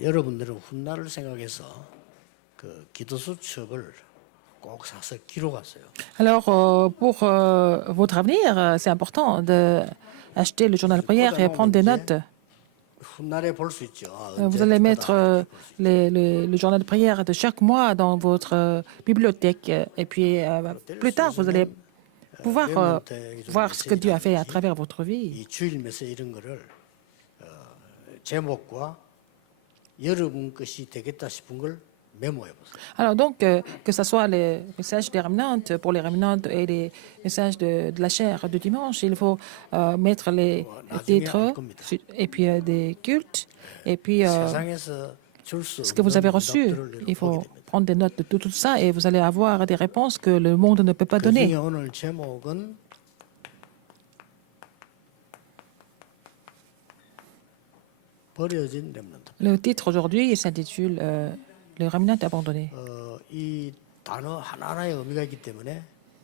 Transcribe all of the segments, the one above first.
여러분들은 훗날을 생각해서 그 기도수 첩을 꼭 사서 기록하세요. Alors, pour votre avenir, c'est important d'acheter le journal de prière et prendre des notes. 훗날에 볼 수 있죠. Vous 언제 allez 거다 mettre 이렇게 볼 수 있죠. le journal de prière de chaque mois dans votre bibliothèque. Et puis, plus tard, vous allez pouvoir voir ce que Dieu a fait à travers votre vie. 이 주일 메시지 이런 거를 제목과 여러분 것이 되겠다 싶은 걸 메모해 보세요. Alors donc, que ce soit les messages des remnantes pour les remnantes et les messages de la chair du dimanche, il faut mettre les titres et puis des cultes. Et puis, 세상에서 줄 수 ce que vous avez 없는 reçu, 응답들을 il 보게 faut 됩니다. prendre des notes de tout ça et vous allez avoir des réponses que le monde ne peut pas 그 중에 donner. 오늘 제목은 버려진 렘넌트. Le titre aujourd'hui s'intitule Le remnant abandonné. 이 단어 하나하나의 의미가 있기 때문에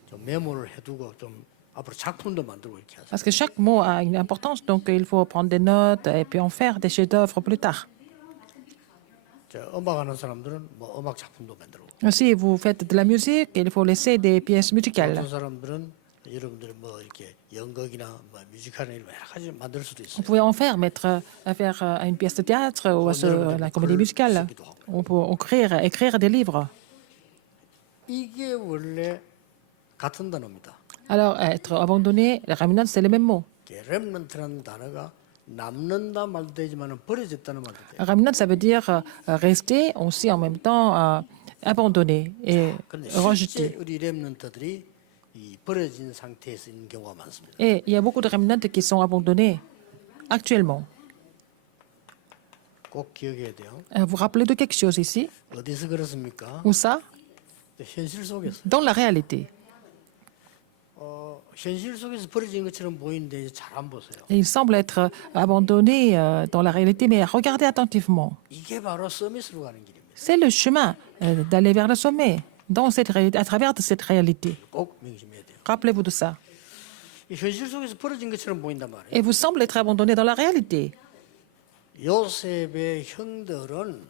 좀 메모를 해두고 좀 앞으로 작품도 만들고 이렇게 하세요. Parce que chaque mot a une importance, donc il faut prendre des notes et puis en faire des chefs-d'œuvre plus tard. 음악하는 사람들은 뭐 음악 작품도 만들고 Si vous faites de la musique, il faut laisser des pièces musicales. 어떤 사람들은 여러분들이 뭐 이렇게 연극이나 뭐 뮤지컬이나 여러 가지 만들 수도 Vous 있어요. pouvez en faire, faire une pièce de théâtre ou la comédie musicale. On peut écrire des livres. 이게 원래 같은 단어입니다. Alors, être abandonné, le remnant, c'est le même mot. 렘넌트라는 단어가 남는다 말도 되지만 버려졌다는 말도 돼요. Remnant, ça veut dire rester, aussi en même temps abandonné et 그런데 rejeté. 실제 우리 렘넌트들이 이 버려진 상태에서 있는 경우가 많습니다. Et il y a beaucoup de remnants qui sont abandonnés actuellement. 꼭 기억해야 돼요. Vous rappelez de quelque chose ici? 어디서 그렇습니까? Où ça? 현실 속에서. Dans la réalité. 현실 속에서 버려진 것처럼 보이는데 잘 안 보세요. Et il semble être abandonné dans la réalité, mais regardez attentivement. 이게 바로 서밋으로 가는 길입니다. C'est le chemin d'aller vers le sommet, à travers de cette réalité. 꼭 명심해야 돼요. Rappelez-vous de ça. 이 현실 속에서 버려진 것처럼 보인단 말이에요. Et vous semblez être abandonné dans la réalité. 요셉의 형들은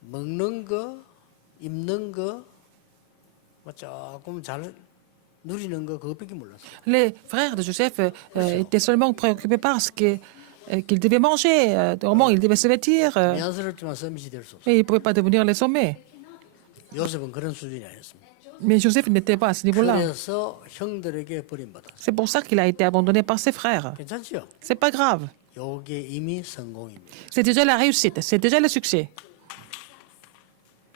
먹는 거, 입는 거, 뭐 조금 잘 누리는 거 그것밖에 몰랐어요. Les frères de Joseph étaient seulement préoccupés par ce qu'ils devaient manger, comment ils devaient se vêtir, 미안스럽지만 서밋이 될 수 없어요. et ils ne pouvaient pas devenir les sommets. 요셉은 그런 수준이 아니었습니다. Mais Joseph n'était pas à ce niveau-là. 그래서 형들에게 버림받았어요. C'est pour ça qu'il a été abandonné par ses frères. 괜찮죠? C'est pas grave. 요게 이미 성공입니다. C'est déjà la réussite, c'est déjà le succès.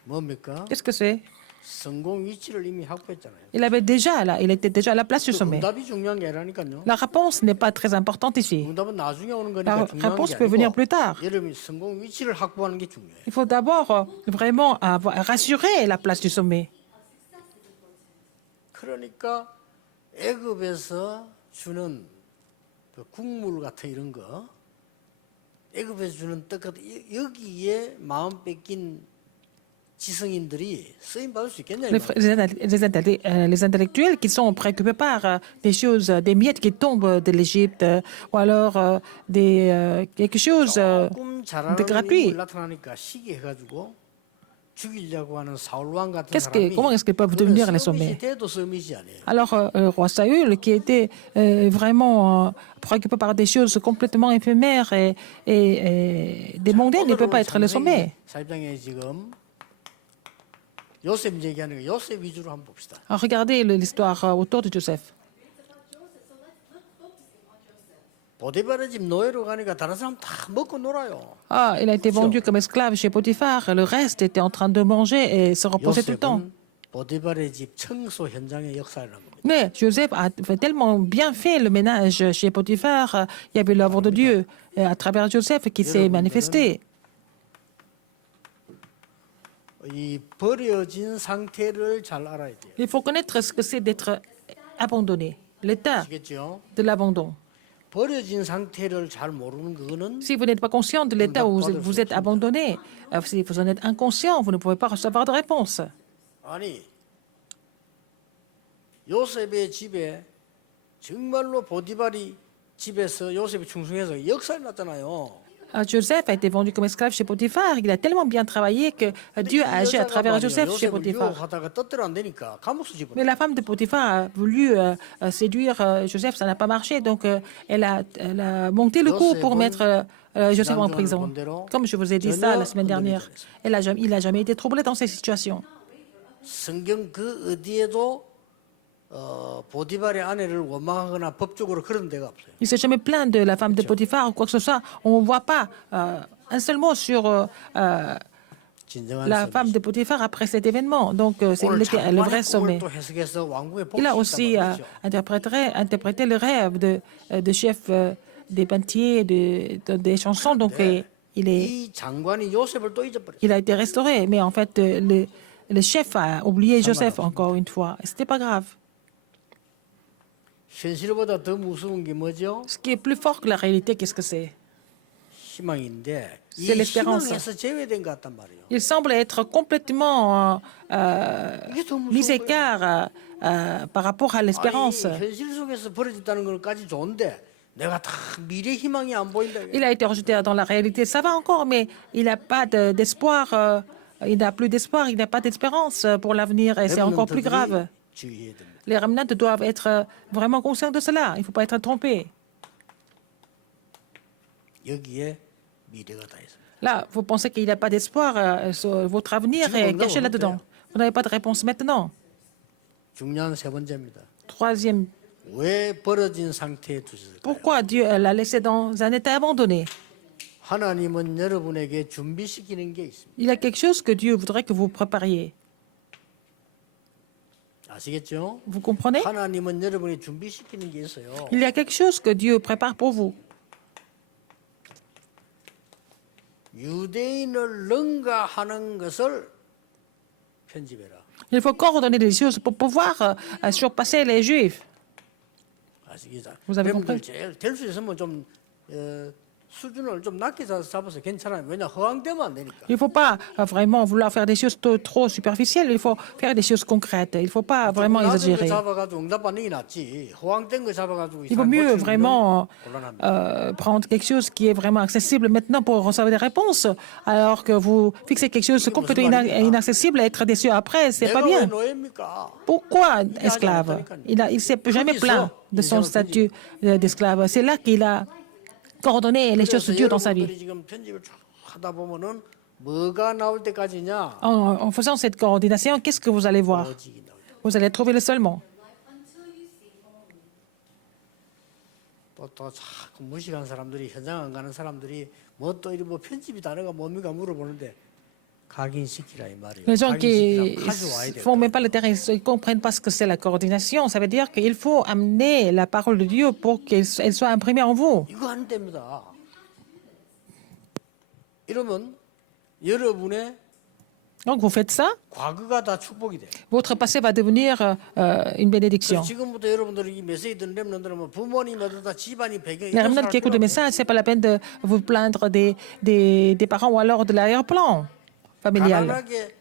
뭡니까? Qu'est-ce que c'est? 성공 위치를 이미 확보했잖아요. Il était déjà à la place du sommet. 응답이 중요한 게 아니라니까요. La réponse n'est pas très importante ici. 응답은 나중에 오는 La 거니까 중요한 réponse 게 peut venir 아니고 plus tard. 여러분이 성공 위치를 확보하는 게 중요해요. Il faut d'abord vraiment rassurer la place du sommet. 그러니까 애굽에서 주는 그 국물 같은 이런 거, 애굽에서 주는 떡 같은 여기에 마음 뺏긴 지성인들이 쓰임 받을 수 있겠냐 이 말이에요. Les intellectuels qui sont préoccupés par des choses, des miettes qui tombent de l'Égypte, ou alors quelque chose 조금 de 잘하는 gratuit. 인물 나타나니까 시기해가지고 죽이려고 하는 사울왕 같은 Comment est-ce qu'ils peuvent 그거는 devenir les 서밋이 sommets? 돼도 서밋이 아니에요. Alors, le roi Saül, qui était vraiment préoccupé par des choses complètement éphémères et des mondaines, ne peut pas être le sommet. 사입장에 지금 요셉 얘기하는 거 요셉 위주로 한번 봅시다. Alors, regardez l'histoire autour de Joseph. 보디발의 집 노예로 가니까 다른 사람 다 먹고 놀아요. Ah, il a été vendu comme esclave chez Potiphar. Le reste était en train de manger et se reposer tout le temps. 요셉은 보디발의 집 청소 현장의 역사를 한 겁니다. Mais Joseph a tellement bien fait le ménage chez Potiphar. Il y avait l'œuvre de Dieu à travers Joseph qui s'est manifestée. 이 버려진 상태를 잘 알아야 돼요. Il faut connaître ce que c'est d'être abandonné, l'état 아시겠죠? de l'abandon. 버려진 상태를 잘 모르는 그거는 Si vous n'êtes pas conscient de l'état où vous êtes abandonné, si vous en êtes inconscient, vous ne pouvez pas recevoir de réponse. 아니 요셉의 집에 정말로 보디발이 집에서 요셉이 충성해서 역사를 났잖아요. Joseph a été vendu comme esclave chez Potiphar. Il a tellement bien travaillé que Dieu a agi à travers Joseph chez Potiphar. 유혹하다가 뜻대로 안 되니까 감옥수 집어. Mais la femme de Potiphar a voulu séduire Joseph, ça n'a pas marché. Donc elle a monté le coup pour mettre Joseph en prison. Comme je vous ai dit ça la semaine dernière, il n'a jamais été troublé dans ces situations. 성경 그 어디에도 보디발의 아내를 원망하거나 법적으로 그런 데가 없어요. Il ne s'est jamais plaint de la femme de Potiphar ou quoi que ce soit. On ne voit pas un seul mot sur 진정한 la femme de Potiphar après cet événement. Donc, c'est 오늘 le vrai 장관의 sommet. 꿈을 또 해석해서 왕궁에 Il a 복수했단 aussi 말이죠. interprété le rêve de chef des bantiers, des chansons. Donc, 이 장관이 요셉을 또 잊어버렸어요. il a été restauré. Mais en fait, le chef a oublié Joseph encore une fois. Ce n'était pas grave. 현실보다 더 무서운 게 뭐죠? Ce qui est plus fort que la réalité, qu'est-ce que c'est? 희망인데 이 C'est l'espérance. 희망에서 제외된 것 같단 말이에요. Il semble être complètement 이게 더 mis 무서운 거예요. écart par rapport à l'espérance. 아니, 현실 속에서 벌어졌다는 것까지 좋은데 내가 다 미래 희망이 안 보인다. Il a été rejeté dans la réalité, ça va encore, mais il n'a pas d'espoir, il n'a plus d'espoir, il n'a pas d'espérance pour l'avenir, et c'est encore plus grave. 주의해야 됩니다. Les remnants doivent être vraiment conscients de cela, il ne faut pas être trompé. 여기에 미래가 다 있습니다. Là, vous pensez qu'il n'y a pas d'espoir, votre avenir est caché là-dedans. Vous n'avez pas de réponse maintenant. 중요한 세 번째입니다. Troisième, 왜 벌어진 상태에 두셨을까요? pourquoi Dieu l'a laissé dans un état abandonné? 하나님은 여러분에게 준비시키는 게 있습니다. Il y a quelque chose que Dieu voudrait que vous prépariez. 아시겠죠? Vous comprenez? 하나님은 여러분이 준비시키는 게 있어요. Il y a quelque chose que Dieu prépare pour vous. 유대인을 능가하는 것을 편집해라. Il faut coordonner les choses pour pouvoir surpasser les Juifs. 아시겠죠? Vous avez 여러분들 compris? 제일 될 수 있으면 좀 수준을 좀 낮게 잡아서 괜찮아요. 왜냐 허황되면 안 되니까. Il ne faut pas vraiment vouloir faire des choses trop superficielles, il faut faire des choses concrètes. Il ne faut pas vraiment 낮은 거 exagérer. 잡아가지고 응답받는 게 낫지. 허황된 거 잡아가지고 Il vaut 잘 mieux 못 vraiment 치면 곤란합니다. prendre quelque chose qui est vraiment accessible maintenant pour recevoir des réponses, alors que vous fixez quelque chose de complètement inaccessible et être déçu après, c'est pas 내가 왜 bien. 노예입니까? Pourquoi esclave? Il ne s'est jamais plaint de son statut d'esclave. C'est là qu'il a coordonné les choses de Dieu dans sa vie. 여러분들이 지금 편집을 쭉 하다 보면은 뭐가 나올 때까지냐? En faisant cette coordination, qu'est-ce que vous allez voir? 오직이 나오죠. Vous allez trouver le seulement. 또 자꾸 무식한 사람들이 현장 안 가는 사람들이 뭐 또 이리 뭐 편집이 단어가 뭡니까 물어보는데 각인시키라 이 말이에요. Les gens qui 각인시키라 가져와야 ne 돼. font même pas le terrain, ils ne comprennent pas ce que c'est la coordination. Ça veut dire qu'il faut amener la parole de Dieu pour qu'elle soit imprimée en vous. 이거 안 됩니다. 이러면 여러분의 Donc vous faites ça, 과거가 다 축복이 돼. votre passé va devenir une bénédiction. 그래서 지금부터 여러분들이 이 메시지 듣는 렘넌들은 뭐 부모님 어쩌다 집안이 배경이 Les remnants qui écoutent le message, ce n'est pas la peine de vous plaindre des parents ou alors de l'arrière-plan familial. 가난하게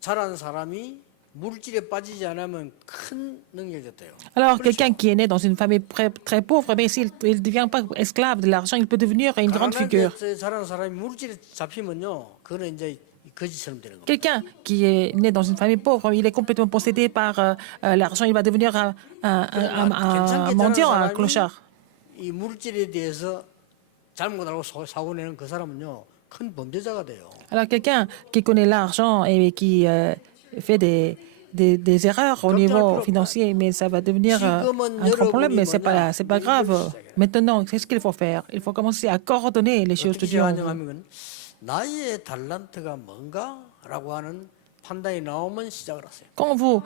자란 사람이 물질에 빠지지 않으면 큰 능력이 됐대요. Alors, quelqu'un qui est né dans une famille très pauvre, mais s'il ne devient pas esclave de l'argent, il peut devenir une grande figure. 가난하게 자란 사람이 물질에 잡히면요, 그거는 이제 거짓처럼 되는 겁니다. Quelqu'un qui est né dans une famille pauvre, il est complètement possédé par l'argent, il va devenir un mendiant, un clochard. 이 물질에 대해서 잘못 알고 사고 내는 그 사람은요, 큰 범죄자가 돼요. Alors, quelqu'un qui connaît l'argent et qui fait des erreurs au niveau financier, mais ça va devenir un grand problème, mais ce n'est pas grave. Maintenant, qu'est-ce qu'il faut faire? Il faut commencer à coordonner les choses de Dieu. 하냐면 나의 달란트가 뭔가라고 하는 판단이 나오면 시작을 하세요. Quand vous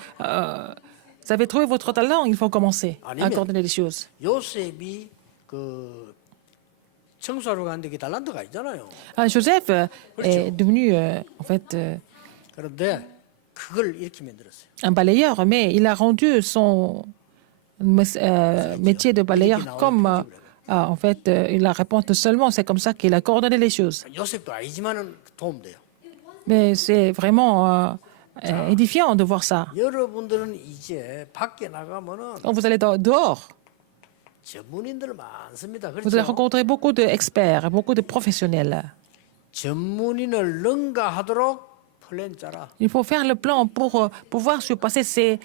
avez trouvé votre talent, il faut commencer à coordonner les choses. 요셉이 그 청소하러 갔는데 그 달란트가 있잖아요. Joseph est devenu en fait 그런데 그걸 이렇게 만들었어요. un balayeur, mais il a rendu son métier de balayeur comme en fait la réponse seulement. C'est comme ça qu'il a coordonné les choses. 요셉도 아니지만은 도움돼요. Mais c'est vraiment édifiant de voir ça. 여러분들은 이제 밖에 나가면은 Quand vous allez dehors, 전문인들 많습니다. Vous allez 그렇죠? rencontrer beaucoup d'experts, beaucoup de professionnels. 전문인을 능가하도록 플랜 짜라. Il faut faire le plan pour pouvoir surpasser ces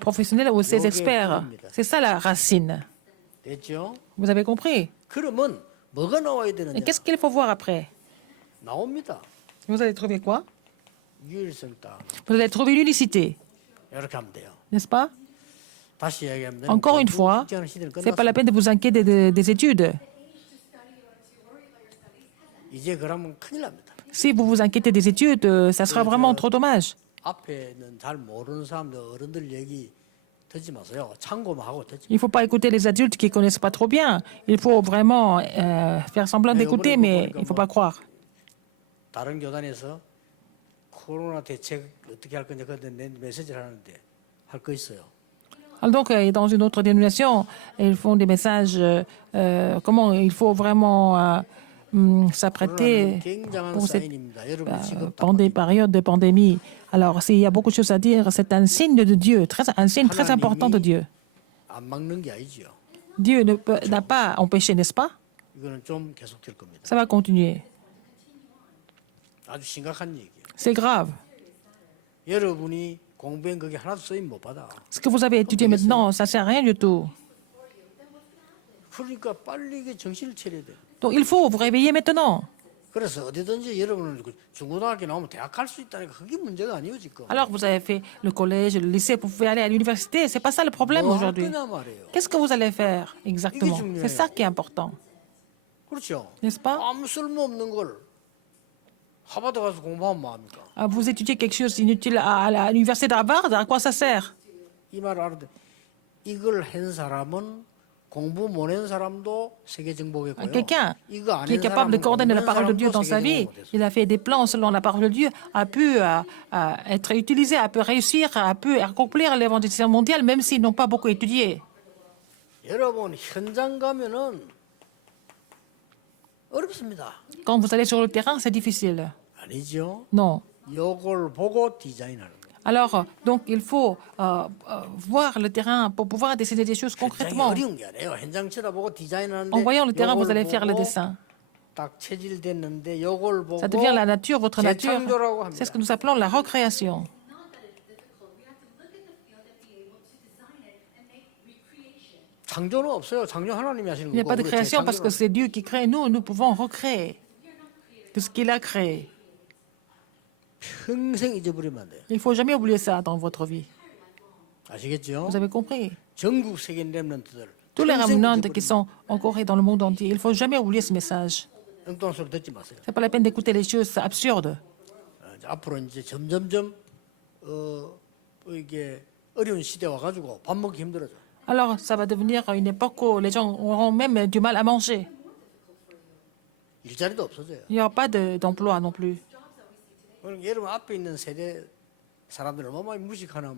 professionnels ou ces 요게 experts. 뿌리입니다. C'est ça la racine. 됐죠? Vous avez compris? 그러면 뭐가 나와야 Et 되느냐? qu'est-ce qu'il faut voir après? 나옵니다. Vous allez trouver quoi? 유일성 딱 Vous allez trouver l'unicité, 이렇게 하면 돼요. n'est-ce pas? 다시 얘기하면 Encore une fois, c'est pas la peine de vous inquiéter des études. 이제 그러면 큰일 납니다. Si vous vous inquiétez des études, ça sera vraiment trop dommage. 앞에는 잘 모르는 사람들 어른들 얘기 듣지 마세요. 참고만 하고 듣지. Il ne faut pas écouter les adultes qui ne connaissent pas trop bien. Il faut vraiment faire semblant d'écouter, mais il ne faut pas croire. 다른 교단에서 코로나 대책 어떻게 할 거냐 그때 내 메시지를 하는데 할 거 있어요. Alors donc, dans une autre dénomination, ils font des messages, comment il faut vraiment s'apprêter 코로나는 굉장한 pour cette 사인입니다. 여러분 지금 période de pandémie. Alors, s'il y a beaucoup de choses à dire, c'est un signe de Dieu, un signe très important de Dieu. 안 막는 게 아니지요. Dieu n'a pas empêché, n'est-ce pas? 이거는 좀 계속될 겁니다. Ça va continuer. 아주 심각한 얘기예요. C'est grave. 여러분이 공부한 그게 하나도 쓰임 못 받아. Ce que vous avez étudié maintenant, ça ne sert à rien du tout. 그러니까 빨리 이게 정신을 차려야 돼. Donc, il faut vous réveiller maintenant. 그래서 어디든지 여러분은 중고등학교 나오면 대학 갈 수 있다니까 그게 문제가 아니에요 지금. Alors, vous avez fait le collège, le lycée, vous pouvez aller à l'université. C'est pas ça le problème 뭐 할 aujourd'hui. 거냐 말이에요. Qu'est-ce que vous allez faire exactement? 중요해요. C'est ça qui est important, 그렇죠. n'est-ce pas? 아무 쓸모없는 걸 하버드 가서 공부하면 뭐합니까? Vous étudiez quelque chose inutile à l'université d'Harvard, à quoi ça sert? 이 말을 알아야 돼. 이걸 한 사람은 공부 못한 사람도 세계 정복했고요. Quelqu'un 이거 안 qui est 한 capable de 사람은 coordonner la 공부한 parole de Dieu 사람도 dans sa 세계 vie, 정복 못했어요. il a fait des plans selon la parole de Dieu, a pu être utilisé, a pu réussir, a pu accomplir l'évangélisation mondiale, même s'ils n'ont pas beaucoup étudié. 여러분 현장 가면은 어렵습니다. Quand vous allez sur le terrain, c'est difficile. 아니죠. Non. 요걸 보고 디자인하는 거예요. Alors, donc, il faut voir le terrain pour pouvoir dessiner des choses 현장이 concrètement. 어려운 게 아니에요. 현장 쳐다보고 디자인하는데 En voyant le terrain, vous 요걸 allez faire le 보고 dessin. 딱 체질됐는데 요걸 보고 Ça devient la nature, votre nature. 재창조라고 C'est ce 합니다. que nous appelons la recréation. 창조는 없어요. 창조 하나님이 하시는 Il n'y a 거고 pas de 우리가 création parce que 재창조를 c'est Dieu qui crée. Nous pouvons recréer de ce qu'il a créé. 평생 잊어버리면 안 돼요. Il ne faut jamais oublier ça dans votre vie. 아시겠죠? Vous avez compris? 전국 세계 렘넌트들 Tous les 평생 remnants qui 잊어버리면 sont encore dans le monde entier, il ne faut jamais oublier ce message. 엉뚱한 소리 듣지 마세요. Ce n'est pas la peine d'écouter les choses absurdes. 이제 앞으로 이제 점점점 이게 어려운 시대 와가지고 밥 먹기 힘들어져. Alors, ça va devenir une époque où les gens auront même du mal à manger. 일자리도 없어져요. Il n'y aura pas d'emploi non plus. 그럼 여러분 앞에 있는 세대 사람들 얼마나 무식하냐면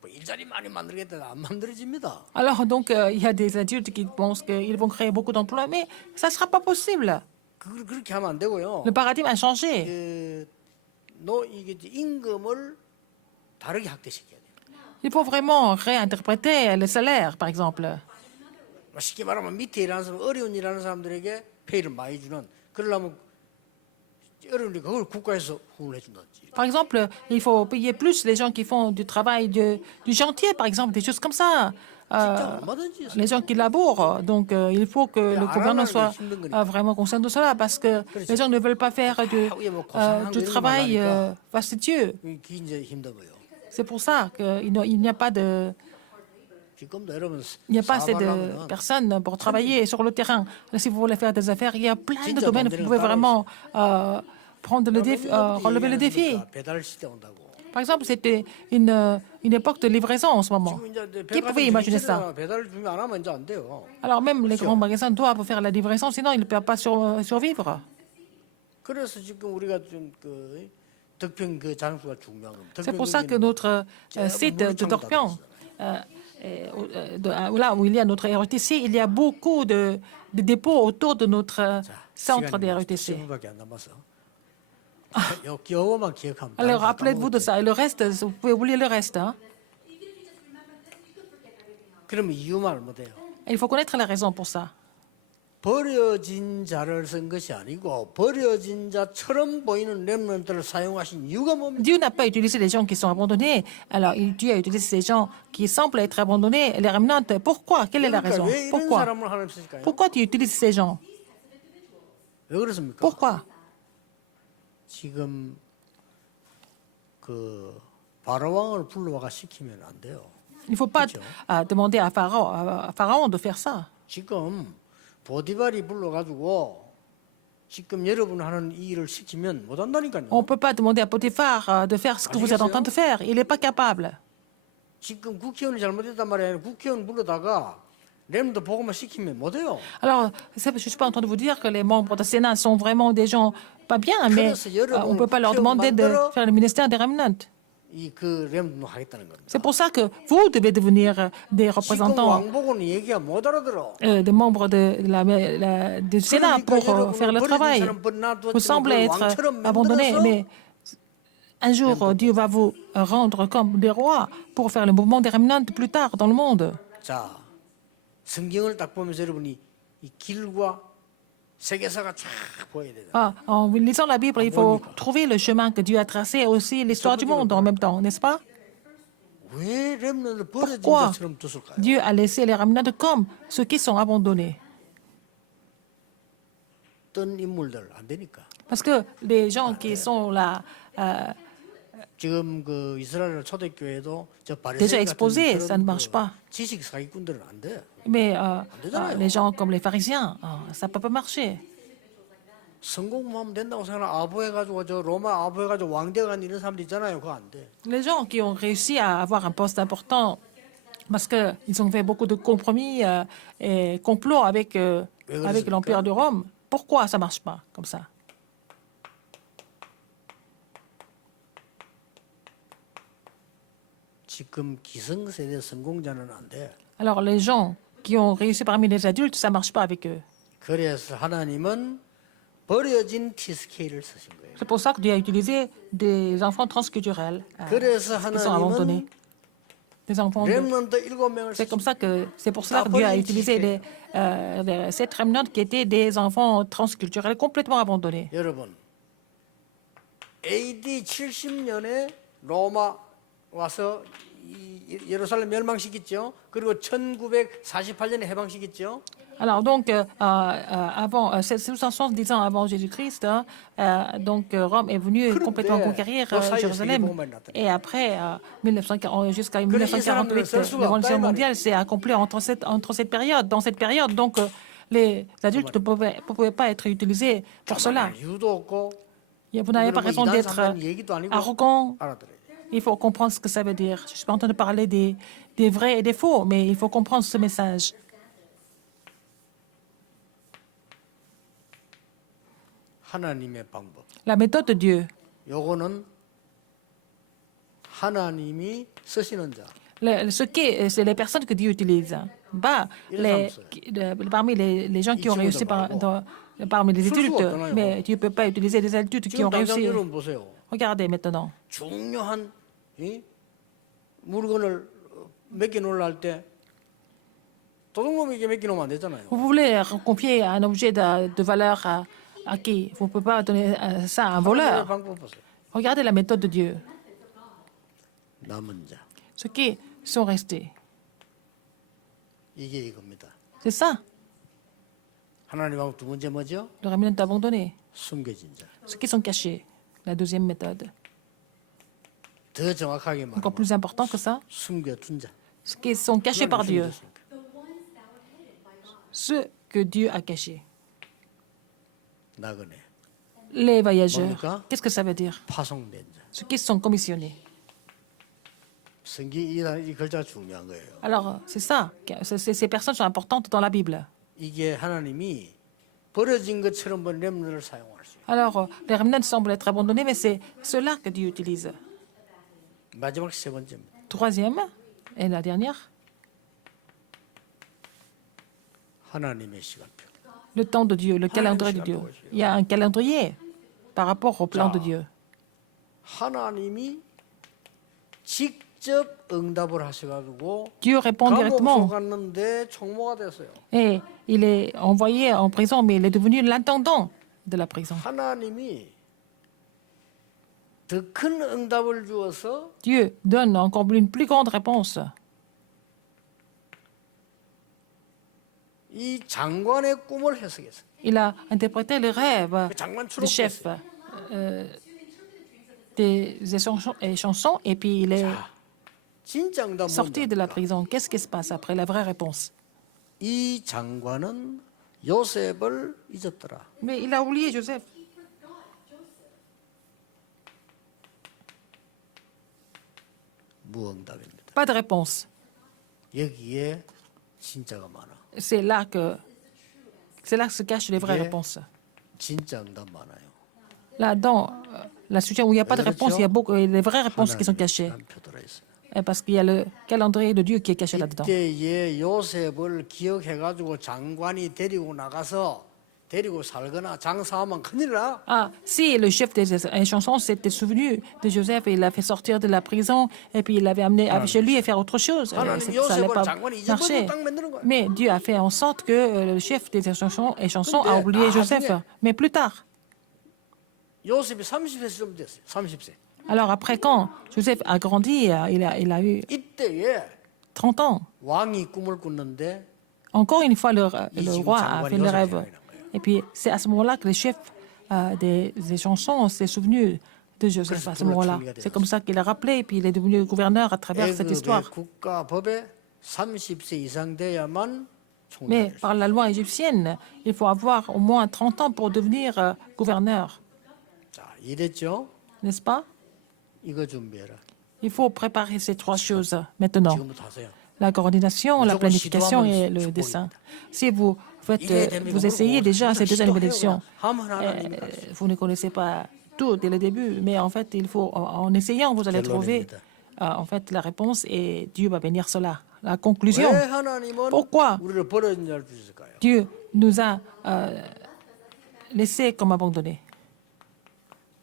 뭐 일자리 많이 만들겠다 안 만들어집니다. Alors, donc, il y a des adultes qui pensent qu'ils vont créer beaucoup d'emplois, mais ça ne sera pas possible. 그렇게 하면 안 되고요. Le paradigme a changé. 이게 임금을 다르게 확대시켜야 돼요. Il faut vraiment réinterpréter le salaire, par exemple. 쉽게 말하면 밑에 일하는 사람, 어려운 일하는 사람들에게 페이를 많이 주는 그러려면 어려우니까 그걸 국가에서 후원을 해준다든지. Par exemple, il faut payer plus les gens qui font du travail du chantier, par exemple, des choses comme ça. 진짜 얼마든지 Les gens qui labourent. Donc, il faut que le gouvernement soit vraiment conscient de cela parce que les gens ne veulent pas faire du travail fastidieux. 그게 이제 힘든 거예요. C'est pour ça qu'il n'y a pas de... 지금도 여러분 Il n'y a pas assez de 사업하려면 personnes pour travailler sur le terrain. Si vous voulez faire des affaires, il y a plein de 진짜 domaines où vous pouvez vraiment prendre le défi, relever le défi. 배달 시대 온다고. Par exemple, c'était une époque de livraison en ce moment. 지금 이제 Qui pouvait imaginer ça? 배달 준비 안 하면 이제 안 돼요. Alors même les grands magasins doivent faire la livraison, sinon ils ne peuvent pas survivre. 그래서 지금 우리가 좀그 덕평 그 장수가 중요한 겁니다. C'est pour ça que notre site de Dorpion, là où il y a notre ROTC, il y a beaucoup de dépôts autour de notre centre de ROTC. 10분밖에 안 남아서. 요거만 기억하면. Alors rappelez-vous de ça. Et le reste, vous pouvez oublier le reste. Hein. 그러면 이유만 알면 돼요. Et il faut connaître la raison pour ça. 버려진 자를 쓴 것이 아니고 버려진 자처럼 보이는 렘넌트를 사용하신 이유가 뭡니까? Dieu n'a pas utilisé les gens qui sont abandonnés. Alors, Dieu a utilisé ces gens qui semblent être abandonnés, les remnants. Pourquoi? Quelle est la 그러니까 raison? 왜 이런 Pourquoi? 사람을 하나님 쓰실까요? Pourquoi tu utilises ces gens? 왜 그렇습니까? Pourquoi? 지금 그 바로 왕을 불러와가 시키면 안 돼요. Il ne faut pas 그렇죠. demander à Pharaon de faire ça. 지금 보디발이 불러가지고 지금 여러분 하는 이 일을 시키면 못 한다니까요. On ne peut pas demander à Potiphar de faire ce que vous êtes en train de faire. Il n'est pas capable. 지금 국회의원이 잘못했단 말이에요. 국회의원 불러다가 렘도 보고만 시키면 못 해요. Alors, je ne suis pas en train de vous dire que les membres du Sénat sont vraiment des gens pas bien, mais on ne peut pas leur demander de faire le ministère des remnants. 이그 렘도 하겠다는 겁니다. C'est pour ça que vous devez devenir des 지금 représentants, 왕복은 얘기가 못 알아들어. des membres du Sénat pour faire le travail. Vous semblez être abandonnés, mais un jour, Dieu va vous rendre comme des rois pour faire le mouvement des remnants plus tard dans le monde. 자, 성경을 딱 보면서 여러분이 이 길과 세계사가 쫙 보여야 돼요. En lisant la Bible, il faut trouver le chemin que Dieu a tracé et aussi l'histoire du monde en même temps, n'est-ce pas? 왜 렘넌을 버려진 Pourquoi 자처럼 뒀을까요? Dieu a laissé les remnants comme ceux qui sont abandonnés? 어떤 인물들 안 되니까. Parce que les gens qui sont là, 지금 그 이스라엘 초대교회도 저 déjà 바리새인 exposés, 같은 ça ne marche pas. 지식 사기꾼들은 안 돼. Mais 되잖아요. les gens comme les pharisiens, ça ne peut pas marcher. 성공하면 된다고 생각하는 아부해가지고 저 로마 아부해가지고 왕대간 이런 사람들 있잖아요. 그거 안 돼. Les gens qui ont réussi à avoir un poste important parce qu'ils ont fait beaucoup de compromis et complots avec l'Empire de Rome, pourquoi ça ne marche pas comme ça? 지금 기성세대 성공자는 안 돼. Alors les gens qui ont réussi parmi les adultes, ça ne marche pas avec eux. 그래서 하나님은 버려진 티스케이를 쓰신 거예요. C'est pour ça que Dieu a utilisé des enfants transculturels 그래서 qui sont abandonnés. 하나님은 Des enfants 렘넌트 7명을 C'est comme ça que c'est pour cela que Dieu a utilisé les 7 remnants qui étaient des enfants transculturels complètement abandonnés. 여러분 AD 70년에 로마 와서 예루살렘 멸망시켰죠. 그리고 1948년에 해방시켰죠. Alors donc avant 770 ans avant Jésus-Christ, donc Rome est venue complètement conquérir Jérusalem et après 1940 jusqu'à 1948 la révolution mondiale s'est accomplie entre cette période dans cette période donc les adultes ne pouvaient pas être utilisés pour cela. 이유도 없고 Vous n'avez pas raison d'être 얘기도 아니고 arrogant. 알아들어요. Il faut comprendre ce que ça veut dire. Je ne suis pas en train de parler des vrais et des faux, mais il faut comprendre ce message. 하나님의 방법. La méthode de Dieu. 요거는 하나님이 쓰시는 자. C'est les personnes que Dieu utilise. Pas parmi les gens qui ont réussi parmi les adultes. Mais Dieu ne peut pas utiliser des adultes qui ont réussi. 당장 여러분 보세요. Regardez maintenant. 중요한 물건을 맡겨놓으려 할 때 도둑놈에게 맡겨놓으면 안 되잖아요. Vous voulez confier un objet de valeur à qui? Vous ne pouvez pas donner ça à un voleur. 방법 보세요. Regardez la méthode de Dieu. 남은 자. Ceux qui sont restés. 이게 이겁니다. C'est ça, 하나님하고 두 번째 뭐죠? le remnant abandonné. 숨겨진 자. Ceux qui sont cachés. La deuxième méthode. 더 정확하게 Encore 말하면 plus important que ça, 숨겨둔 자. ceux qui sont cachés par Dieu. 숨겨뒀으니까. Ceux que Dieu a cachés. 나그네. Les voyageurs. 뭡니까? Qu'est-ce que ça veut dire? 파송된 자. Ceux qui sont commissionnés. 성경 이 글자가 중요한 거예요. Alors, c'est ça. Ces personnes sont importantes dans la Bible. 이게 하나님이 버려진 것처럼 본 렘넌을 사용할 수 있어요. Alors, les remnants semblent être abandonnés, mais c'est cela que Dieu utilise. 마지막 세 번째입니다. Troisième, et la dernière, 하나님의 시간표. le temps de Dieu, le calendrier de Dieu. Il y a un calendrier par rapport au plan de Dieu. 하나님이 직접 직접 응답을 하셔가지고 Dieu répond 감옥소 directement. 갔는데 총무가 됐어요. Et il est envoyé en prison, mais il est devenu l'intendant de la prison. 하나님이 더 큰 응답을 주어서 Dieu donne encore une plus grande réponse. 이 장관의 꿈을 해석했어요. Il a interprété le rêve 그 장관 du chef 추록됐어요. des chansons et puis il est 진짜 응답 sorti de la 뭔가? prison. Qu'est-ce qui se passe après la vraie réponse? 이 장관은 요셉을 잊었더라. Mais il a oublié Joseph. 무응답입니다. Pas de réponse. 여기에 진짜가 많아. C'est là que se cachent les vraies Yeah. réponses. 진짜 응답 많아요. Là, dans la situation où il n'y a pas de 그렇죠? réponse, il y a beaucoup les vraies réponses qui sont cachées. 하나님 표 들어 있어요. Parce qu'il y a le calendrier de Dieu qui est caché là-dedans. 이때에 요셉을 기억해가지고 장관이 데리고 나가서 데리고 살거나 장사하면 큰일 나. Ah, si le chef des chansons s'était souvenu de Joseph et il l'a fait sortir de la prison et puis il l'avait amené chez lui et faire autre chose, ça n'allait pas marcher. Mais Dieu a fait en sorte que le chef des chansons a oublié Joseph. Mais plus tard. 요셉이 30세쯤 됐어요. 30세. Alors après, quand Joseph a grandi, il a eu 이때에 30 ans. 왕이 꿈을 꿨는데 Encore une fois, le roi a fait le rêve. Et puis, c'est à ce moment-là que le chef des chansons s'est souvenu de Joseph à ce moment-là. C'est comme ça qu'il a rappelé, et puis il est devenu gouverneur à travers cette histoire. 국가법에 30세 이상 돼야만 Mais 총리가 par la loi égyptienne, il faut avoir au moins 30 ans pour devenir gouverneur, 자, 이랬죠? n'est-ce pas? 이거 준비해라. Il faut préparer ces trois choses maintenant. 지금부터 하세요. La coordination, la planification et le dessin. Si vous essayez déjà ces deux élections, vous ne connaissez pas tout dès le début, mais en fait, il faut, en essayant, vous allez trouver en fait la réponse et Dieu va bénir cela. La conclusion, 왜 하나님은 pourquoi 우리를 버려진 줄 주실까요? Dieu nous a laissés comme abandonnés?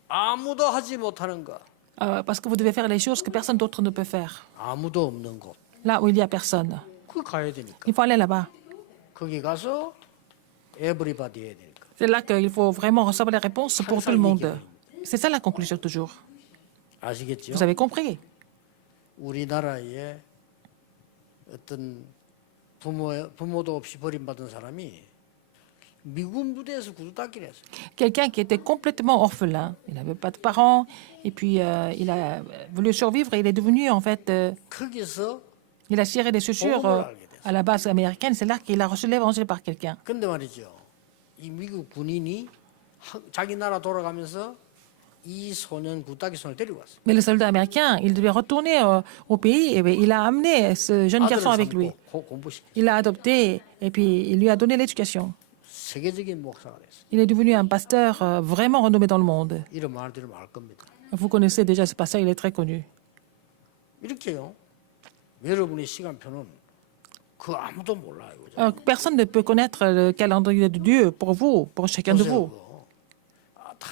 아무도 하지 못하는 거, Parce que vous devez faire les choses que personne d'autre ne peut faire. 아무도 없는 곳, Là où il n'y a personne. 그 가야 되니까. Il faut aller là-bas. 거기 가서 에브리바디 해야 되니까. C'est là qu'il faut vraiment recevoir les réponses pour tout le monde. C'est ça la conclusion toujours. 아시겠죠? Vous avez compris? 우리나라에 어떤 부모도 없이 버림받은 사람이 미군 부대에서 구두 닦기를 했어요. Quelqu'un qui était complètement orphelin, il n'avait pas de parents, et puis il a voulu survivre et il est devenu en fait, 거기서 il a ciré des chaussures à la base américaine, c'est là qu'il a reçu l'évangile par quelqu'un. 근데 말이죠. 이 미국 군인이 자기 나라 돌아가면서 이 소년 구딱이 손을 데리고 왔어요. Mais le soldat américain, il devait retourner au pays et il a amené ce jeune garçon avec lui. 공부시켰어요. Il l'a adopté et puis il lui a donné l'éducation. 세계적인 목사가 됐어요. Il est devenu un pasteur vraiment renommé dans le monde. 이런 말 들으면 알 겁니다. Vous connaissez déjà ce pasteur, il est très connu. 이렇게요. 여러분의 시간표는 그 아무도 몰라요. 그죠? Personne ne peut connaître le calendrier de Dieu pour vous, pour chacun de vous. 다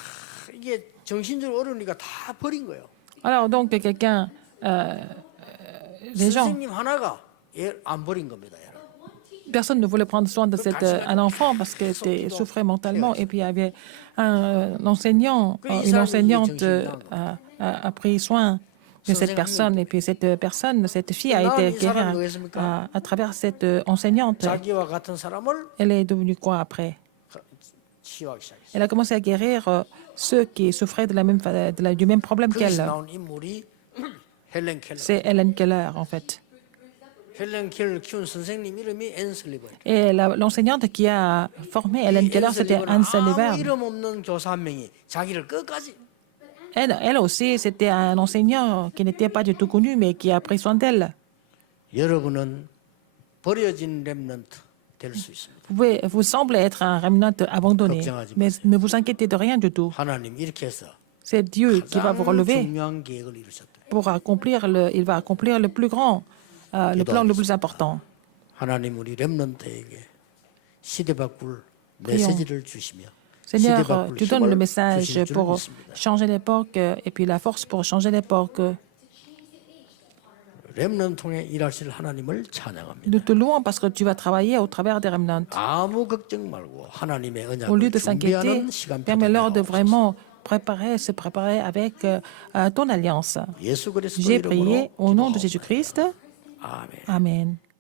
이게 정신적으로 어려우니까 다 버린 거예요. Alors donc quelqu'un, les gens, 선생님 하나가 얘 안 버린 겁니다. 얘를. personne ne voulait prendre soin de un enfant parce qu'il souffrait mentalement et puis il y avait un enseignant, une enseignante a pris soin de cette personne et puis cette personne, cette fille a été guérie à travers cette enseignante. 자기와 같은 사람을 Elle est devenue quoi après? 치유하기 시작했어요. Elle a commencé à guérir ceux qui souffraient du même problème 거기서 qu'elle. 나온 인물이 헬렌 켈러. C'est Helen Keller en fait. 헬렌 켈러를 키운 선생님 이름이 앤 슬리번. Et l'enseignante qui a formé Helen Keller, c'était Anne Sullivan. 아무 이름 없는 교사 한 명이 자기를 끝까지 Elle aussi, c'était un enseignant qui n'était pas du tout connu, mais qui a pris soin d'elle. 여러분은 버려진 렘넌트 될 수 있습니다. Vous semblez être un remnant abandonné, mais ne vous inquiétez de rien du tout. 하나님 이렇게 해서 C'est Dieu qui va vous 가장 relever 중요한 계획을 이루셨다. pour accomplir il va accomplir le plus grand, le plan le plus important. 하나님 우리 렘넌트에게 시대 바꿀 메시지를 주시며 Seigneur, 시대 바꿀 tu donnes le 힘을 message 주실 줄 pour 믿습니다. changer l'époque et puis la force pour changer l'époque. 렘넌트 통해 일하실 하나님을 찬양합니다. Nous te louons parce que tu vas travailler au travers des remnants. 아무 걱정 말고 하나님의 Au lieu 언약을 de s'inquiéter, 준비하는 시간 permets-leur de vraiment se préparer avec ton alliance. 예수 그리스도 J'ai prié 이름으로 au nom de 기도하옵나이다. Jésus-Christ. 아멘. Amen.